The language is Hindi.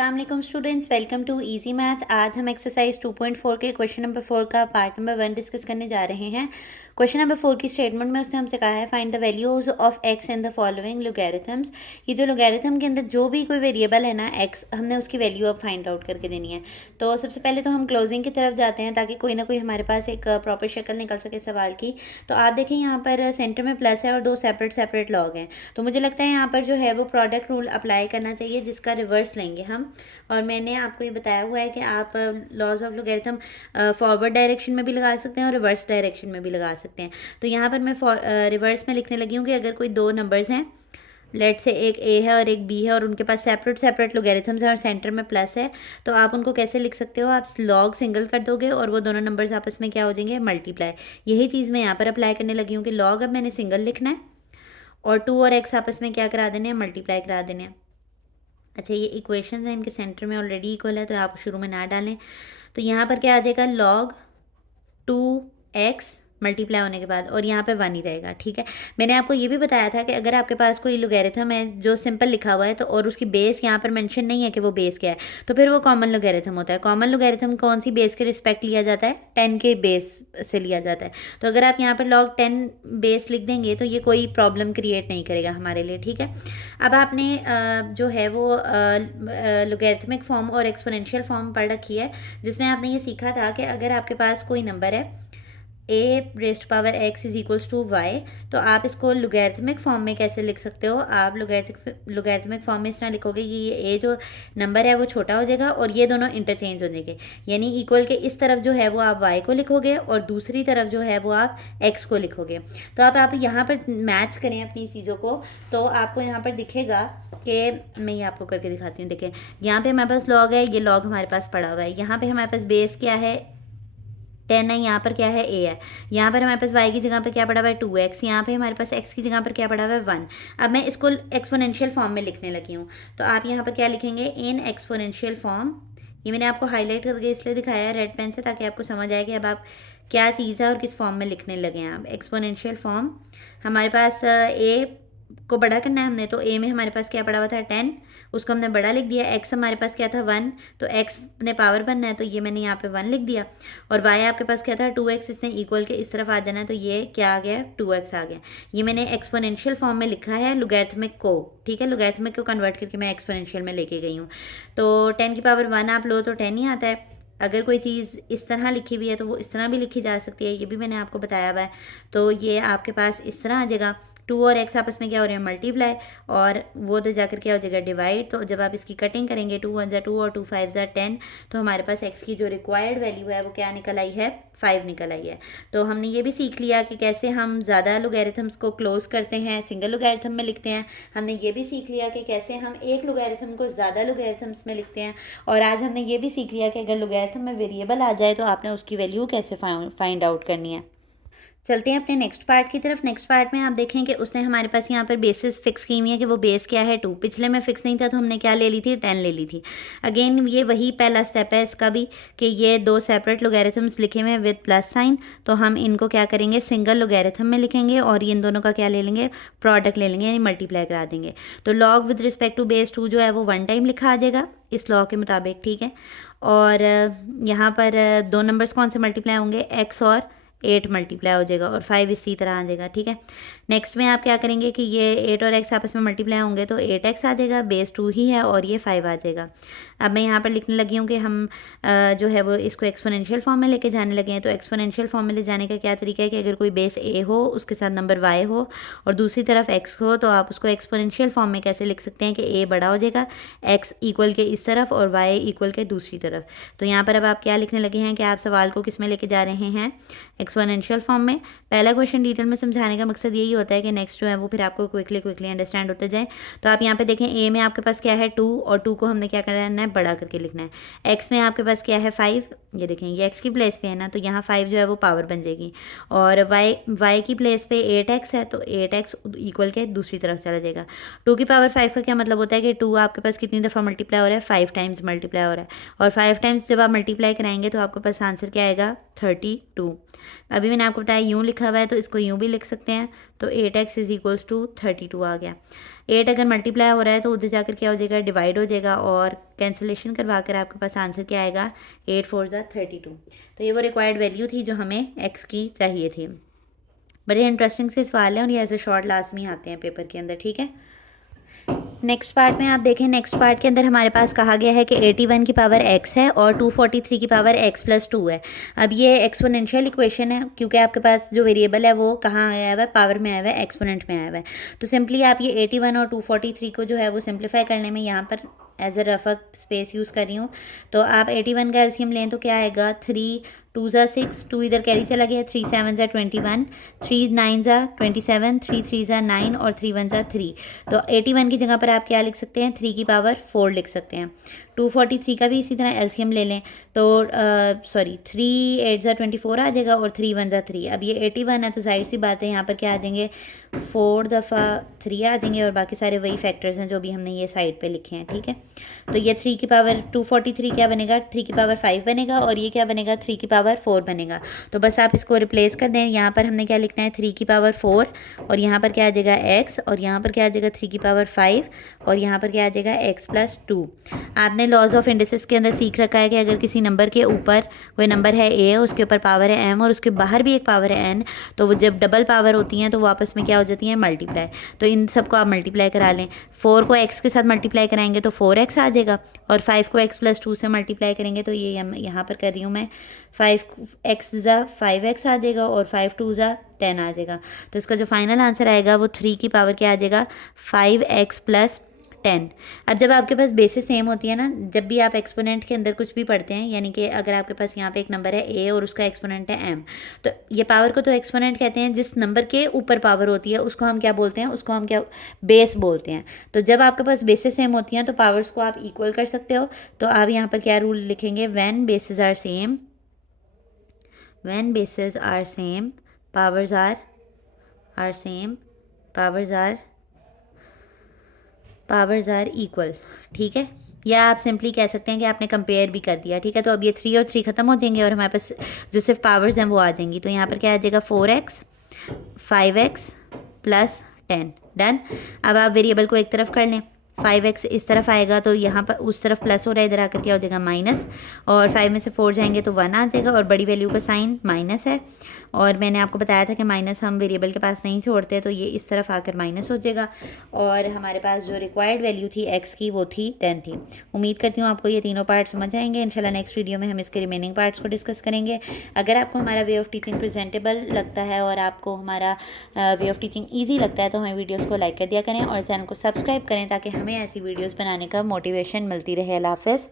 अस्सलाम वालेकुम students, welcome to easy maths. आज हम एक्सरसाइज 2.4 के क्वेश्चन नंबर 4 का पार्ट नंबर 1 डिस्कस करने जा रहे हैं। क्वेश्चन नंबर 4 की स्टेटमेंट में उसने हमसे कहा है find the values of x in the following logarithms. ये जो लोगैरिथम के अंदर जो भी कोई वेरिएबल है ना एक्स, हमने उसकी वैल्यू अब फाइंड आउट करके देनी है। तो सबसे पहले तो हम क्लोजिंग की तरफ जाते हैं ताकि कोई ना कोई हमारे पास एक प्रॉपर शक्ल निकल सके सवाल की। तो आप देखें यहाँ पर सेंटर में प्लस है और दो सेपरेट लॉग हैं। तो मुझे लगता है यहाँ पर जो है वो प्रोडक्ट रूल अप्लाई करना चाहिए जिसका रिवर्स लेंगे हम। और मैंने आपको ये बताया हुआ है कि आप laws of logarithm forward direction में भी लगा सकते हैं और रिवर्स डायरेक्शन में भी लगा सकते हैं। तो यहाँ पर मैं रिवर्स में लिखने लगी हूँ कि अगर कोई दो नंबर्स हैं, लेट से एक ए है और एक बी है और उनके पास सेपरेट लोगैरिथम्स हैं और सेंटर में प्लस है, तो आप उनको कैसे लिख सकते हो? आप लॉग सिंगल कर दोगे और वो दोनों नंबर्स आपस में क्या हो जाएंगे? मल्टीप्लाई। यही चीज़ मैं यहाँ पर अप्लाई करने लगी हूँ कि लॉग अब मैंने सिंगल लिखना है और 2 और एक्स आपस में क्या करा देने हैं? मल्टीप्लाई करा देने हैं। अच्छा, ये इक्वेशंस हैं, इनके सेंटर में ऑलरेडी इक्वल है तो आप शुरू में ना डालें। तो यहाँ पर क्या आ जाएगा? लॉग 2x मल्टीप्लाई होने के बाद, और यहाँ पे 1 ही रहेगा। ठीक है, मैंने आपको ये भी बताया था कि अगर आपके पास कोई लोगैरिथम है जो सिंपल लिखा हुआ है तो और उसकी बेस यहाँ पर मेंशन नहीं है कि वो बेस क्या है, तो फिर वो कॉमन लोगैरिथम होता है। कॉमन लोगैरिथम कौन सी बेस के रिस्पेक्ट लिया जाता है? 10 के बेस से लिया जाता है। तो अगर आप यहाँ पर लॉग 10 बेस लिख देंगे तो ये कोई प्रॉब्लम क्रिएट नहीं करेगा हमारे लिए। ठीक है, अब आपने जो है वो लोगैरिथमिक फॉर्म और एक्सपोनेंशियल फॉर्म पढ़ रखी है, जिसमें आपने ये सीखा था कि अगर आपके पास कोई नंबर है a raised power x is equals to y, तो आप इसको लोगैरिथमिक फॉर्म में कैसे लिख सकते हो? आप लोगैरिथमिक फॉर्म में इस तरह लिखोगे कि ये जो नंबर है वो छोटा हो जाएगा और ये दोनों इंटरचेंज हो जाएंगे, यानी इक्वल के इस तरफ जो है वो आप y को लिखोगे और दूसरी तरफ जो है वो आप x को लिखोगे। तो आप यहाँ पर मैच करें अपनी चीज़ों को, तो आपको यहाँ पर दिखेगा कि मैं ये आपको करके दिखाती हूँ। देखें, यहाँ पे हमारे पास लॉग है, ये लॉग हमारे पास पड़ा हुआ है, यहाँ पे हमारे पास बेस क्या है? 10 है, यहाँ पर क्या है? a है। यहाँ पर हमारे पास y की जगह पर क्या पड़ा हुआ है? 2x। यहाँ पे हमारे पास x की जगह पर क्या पड़ा हुआ है? 1। अब मैं इसको एक्सपोनेंशियल फॉर्म में लिखने लगी हूँ, तो आप यहाँ पर क्या लिखेंगे? In exponential form. ये मैंने आपको हाईलाइट करके इसलिए दिखाया है रेड पेन से ताकि आपको समझ आए कि अब आप क्या चीज़ है और किस फॉर्म में लिखने लगे हैं आप। एक्सपोनेंशियल फॉर्म हमारे पास a को बड़ा करना है हमने, तो a में हमारे पास क्या पड़ा हुआ था? 10, उसको हमने बड़ा लिख दिया। x हमारे पास क्या था? 1, तो x ने पावर बनना है तो ये मैंने यहाँ पे 1 लिख दिया। और y आपके पास क्या था? 2x, इसने इक्वल के इस तरफ आ जाना है तो ये क्या आ गया? 2x आ गया। ये मैंने एक्सपोनेंशियल फॉर्म में लिखा है लोगैरिथमिक को। ठीक है, लोगैरिथमिक को कन्वर्ट करके मैं एक्सपोनेंशियल में लेके गई हूँ। तो 10 की पावर 1 आप लो तो 10 ही आता है। अगर कोई चीज़ इस तरह लिखी हुई है तो वो इस तरह भी लिखी जा सकती है, ये भी मैंने आपको बताया हुआ है। तो ये आपके पास इस तरह आ जाएगा। 2 और x आपस में क्या हो रहे हैं? मल्टीप्लाई, और वो तो जाकर क्या हो जाएगा? डिवाइड। तो जब आप इसकी कटिंग करेंगे 2 1 ज़ा 2 और 2 5 ज़ा 10, तो हमारे पास x की जो रिक्वायर्ड वैल्यू है वो क्या निकल आई है? 5 निकल आई है। तो हमने ये भी सीख लिया कि कैसे हम ज़्यादा लोगैरिथम्स को क्लोज करते हैं, सिंगल लोगैरिथम में लिखते हैं। हमने ये भी सीख लिया कि कैसे हम एक लोगैरिथम को ज़्यादा लोगैरिथम्स में लिखते हैं। और आज हमने ये भी सीख लिया कि अगर लोगैरिथम में वेरिएबल आ जाए तो आपने उसकी वैल्यू कैसे फाइंड आउट करनी है। चलते हैं अपने नेक्स्ट पार्ट की तरफ। नेक्स्ट पार्ट में आप देखें कि उसने हमारे पास यहाँ पर बेसिस फिक्स की हुई है कि वो बेस क्या है? 2। पिछले में फिक्स नहीं था तो हमने क्या ले ली थी? 10 ले ली थी। अगेन ये वही पहला स्टेप है इसका भी कि ये दो सेपरेट लोगैरिथम्स लिखे हुए हैं विद प्लस साइन, तो हम इनको क्या करेंगे? सिंगल लोगैरिथम में लिखेंगे और इन दोनों का क्या ले लेंगे? प्रोडक्ट ले लेंगे, यानी मल्टीप्लाई करा देंगे। तो log with respect to base 2 जो है वो 1 टाइम लिखा आ जाएगा इस लॉ के मुताबिक। ठीक है, और यहाँ पर दो नंबर्स कौन से मल्टीप्लाई होंगे? x और 8 मल्टीप्लाई हो जाएगा और 5 इसी तरह आ जाएगा। ठीक है, नेक्स्ट में आप क्या करेंगे कि ये 8 और x आपस में मल्टीप्लाई होंगे तो 8x आ जाएगा, बेस 2 ही है, और ये 5 आ जाएगा। अब मैं यहाँ पर लिखने लगी हूँ कि हम जो है वो इसको एक्सपोनेंशियल फॉर्म में लेके जाने लगे हैं। तो एक्सपोनेंशियल फॉर्म में ले जाने का क्या तरीका है कि अगर कोई बेस a हो, उसके साथ नंबर y हो और दूसरी तरफ x हो, तो आप उसको एक्सपोनेंशियल फॉर्म में कैसे लिख सकते हैं कि a बड़ा हो जाएगा, x इक्वल के इस तरफ और y इक्वल के दूसरी तरफ। तो यहाँ पर अब आप क्या लिखने लगे हैं कि आप सवाल को किस में लेके जा रहे हैं? एक्सपोनेंशियल फॉर्म में। पहला क्वेश्चन डिटेल में समझाने का मकसद यही होता है कि नेक्स्ट जो है वो फिर आपको क्विकली अंडरस्टैंड होते जाए। तो आप यहाँ पे देखें, ए में आपके पास क्या है? 2, और 2 को हमने क्या करना है? बड़ा करके लिखना है। एक्स में आपके पास क्या है? 5। ये देखें, ये एक्स की प्लेस पे है ना, तो यहाँ 5 जो है वो पावर बन जाएगी। और वाई की प्लेस पे 8x है, तो 8x इक्वल के दूसरी तरफ चला जाएगा। 2 की पावर 5 का क्या मतलब होता है कि 2 आपके पास कितनी दफ़ा मल्टीप्लाई हो रहा है? 5 टाइम्स मल्टीप्लाई हो रहा है। और 5 टाइम्स जब आप मल्टीप्लाई कराएंगे तो आपके पास आंसर क्या आएगा? 32। अभी मैंने आपको बताया यूँ लिखा हुआ है तो इसको यूँ भी लिख सकते हैं, तो 8x इज इक्वल्स टू 32 आ गया। 8 अगर मल्टीप्लाई हो रहा है तो उधर जाकर क्या हो जाएगा, डिवाइड हो जाएगा, और कैंसिलेशन करवा कर आपके पास आंसर क्या आएगा, 8 4 ज़ा 32। तो ये वो रिक्वायर्ड वैल्यू थी जो हमें x की चाहिए थी। बड़े इंटरेस्टिंग से सवाल हैं और ये एज ए शॉर्ट लाजमी आते हैं पेपर के अंदर, ठीक है। नेक्स्ट पार्ट में आप देखें, नेक्स्ट पार्ट के अंदर हमारे पास कहा गया है कि 81 की पावर x है और 243 की पावर x प्लस 2 है। अब ये एक्सपोनेंशियल इक्वेशन है क्योंकि आपके पास जो वेरिएबल है वो कहाँ आया हुआ है, पावर में आया हुआ है, एक्सपोनेंट में आया हुआ है। तो सिंपली आप ये 81 और 243 को जो है वो सिंप्लीफाई करने में यहाँ पर as a rough space use कर रही हूँ। तो आप 81 का एलसीएम लें तो क्या आएगा, 3 2 ज़ा 6, 2 इधर कैरी चला गया, 3 7 ज़ा 21, 3 9 ज़ा 27, 3 3 ज़ा 9 और 3 1 ज़ा 3। तो 81 की जगह पर आप क्या लिख सकते हैं, 3 की पावर 4 लिख सकते हैं। 243 का भी इसी तरह एलसीएम ले लें तो 3 8 ज़ा 24 आ जाएगा और 3 1 ज़ा 3। अब ये 81 है तो जाहिर सी बात है यहाँ पर क्या आ जाएंगे, 4 दफ़ा 3 आ जाएंगे और बाकी सारे वही फैक्टर्स हैं जो भी हमने ये साइड पे लिखे हैं, ठीक है। तो ये 3 की पावर 243 क्या बनेगा, 3 की पावर 5 बनेगा और ये क्या बनेगा, 3 की पावर 4 बनेगा। तो बस आप इसको रिप्लेस कर दें, यहाँ पर हमने क्या लिखना है, 3 की पावर 4 और यहाँ पर क्या आ जाएगा x और यहाँ पर क्या आ जाएगा 3 की पावर 5 और यहाँ पर क्या आ जाएगा x प्लस 2। आपने लॉज ऑफ इंडिसेस के अंदर सीख रखा है कि अगर किसी नंबर के ऊपर कोई नंबर है a, उसके ऊपर पावर है m और उसके बाहर भी एक पावर है n, तो वो जब डबल पावर होती हैं तो वो आपस में क्या हो जाती हैं, मल्टीप्लाई। तो इन सबको आप मल्टीप्लाई करा लें, 4 को x के साथ मल्टीप्लाई कराएंगे तो 4x आ जाएगा और 5 को x प्लस 2 से मल्टीप्लाई करेंगे तो ये यहाँ पर कर रही हूँ मैं, 5x ज़ा 5x आ जाएगा और 5 2 ज़ा 10 आ जाएगा। तो इसका जो फाइनल आंसर आएगा वो 3 की पावर क्या आ जाएगा, 5x प्लस 10। अब जब आपके पास बेसिस सेम होती है ना, जब भी आप एक्सपोनेंट के अंदर कुछ भी पढ़ते हैं, यानी कि अगर आपके पास यहाँ पे एक नंबर है a और उसका एक्सपोनेंट है m, तो ये पावर को तो एक्सपोनेंट कहते हैं, जिस नंबर के ऊपर पावर होती है उसको हम क्या बोलते हैं, उसको हम क्या बेस बोलते हैं। तो जब आपके पास बेसिस सेम होती हैं तो पावर्स को आप इक्वल कर सकते हो। तो आप यहाँ पर क्या रूल लिखेंगे, when bases are same, when bases are same powers are same, powers are equal, ठीक है। या आप सिंपली कह सकते हैं कि आपने कंपेयर भी कर दिया, ठीक है। तो अब ये 3 और 3 ख़त्म हो जाएंगे और हमारे पास जो सिर्फ पावर्स हैं वो आ जाएंगी। तो यहाँ पर क्या आ जाएगा, 4x 5x प्लस 10, डन। अब आप वेरिएबल को एक तरफ कर लें, 5x इस तरफ आएगा तो यहाँ पर उस तरफ प्लस हो रहा है, इधर आकर क्या हो जाएगा माइनस, और 5 में से 4 जाएंगे तो 1 आ जाएगा और बड़ी वैल्यू का साइन माइनस है। और मैंने आपको बताया था कि माइनस हम वेरिएबल के पास नहीं छोड़ते, तो ये इस तरफ आकर माइनस हो जाएगा और हमारे पास जो रिक्वायर्ड वैल्यू थी x की वो थी 10 थी। उम्मीद करती हूँ आपको ये तीनों पार्ट समझ आएंगे। इंशाल्लाह नेक्स्ट वीडियो में हम इसके रिमेनिंग पार्ट्स को डिस्कस करेंगे। अगर आपको हमारा वे ऑफ टीचिंग प्रेजेंटेबल लगता है और आपको हमारा वे ऑफ टीचिंग ईजी लगता है तो हमें वीडियोज़ को लाइक कर दिया करें और चैनल को सब्सक्राइब करें ताकि हमें ऐसी वीडियोज़ बनाने का मोटिवेशन मिलती रहे। अल्लाह हाफ़िज़।